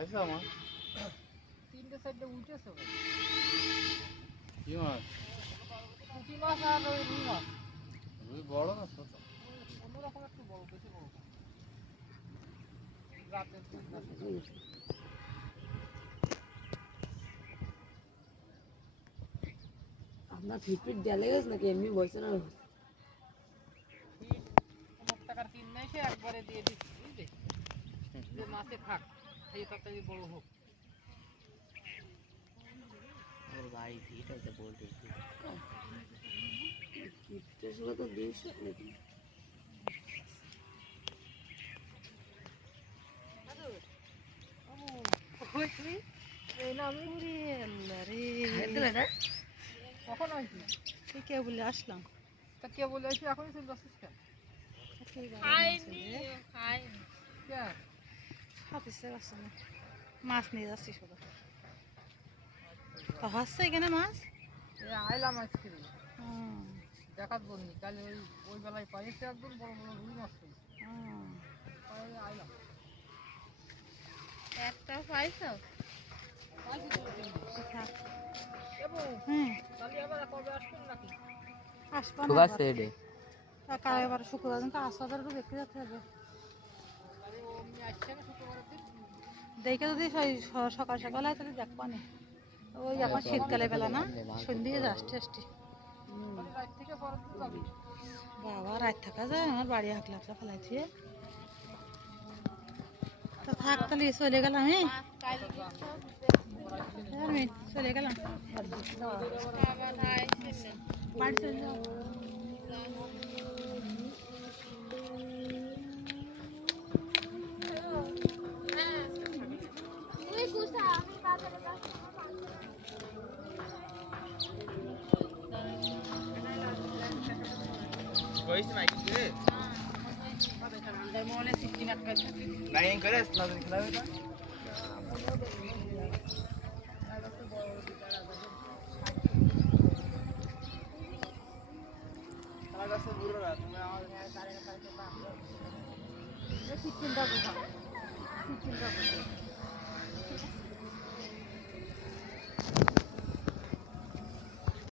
পাইছো আমার তিনটে সাইডে উঠেছে ভাই। কি মাছ? পুঁটি মাছ আর ওই রুই মাছ। রুই বড় না ছোট? অন্যরকম একটু বড়, বেশি বড় না। রাতের রুই মাছ। আপনার ফিটফিট দেওয়া লেগেছে নাকি এমনি বলছে না? ফিট 15 টাকার কিন নাই, সে একবারে দিয়ে দিচ্ছি বুঝলি, যে মাছে খাক, খাইয়ে তাড়াতাড়ি বড় হোক। ওর বাড়ি ফিট হয়েছে বলতে ফিটফিটের সঙ্গে তো 200 নাকি? ওই তুই এই না আমি কখন আসবি? কে বলে আসলাম? তা কে বলে আসবি? এখনই চলে যাচ্ছিস কেন? কেন? মাছ নিয়ে যাচ্ছি শুধু। তো হচ্ছে এখানে মাছ? এই আইলাম আজকে দেখাত বলনি, তাহলে ওই বেলায় পাইছে একদম বড় বড় রুই মাছ পেয়েছে, তাই আইলাম। একটা পাইছো? পাইছি তো তিনটে। এবু, তাহলে আবার কবে আসবেন নাকি? আসবো ঠিক না আছে এডে এবার শুক্রবার দিন তো আসবে, একটু দেখতে যেতে হবে। তাহলে ও এমনি আসছে না শুক্রবারের দিন? দেখে যদি সকাল সকাল হয় তাহলে দেখবো না। ওই এখন শীতকালে বেলা না, সন্ধ্যে আসতে আসতে তাহলে রাত থেকে পরের দিন যাবি? বাবা রাত থাকা যায়, আমার বাড়ি হাঁকলা হাঁকলা ফেলাইছি। তো থাক তাহলে চলে গেলাম। আমি চলে গেলাম বাড়ি চলে যাও। কইছ না কি রে? লাইন করে আসলা দিন খেলা হবে না? খেলা কাছে বুড়ো না তুমি আমার চিকেনটা বোঝা, চিকেনটা বোঝা।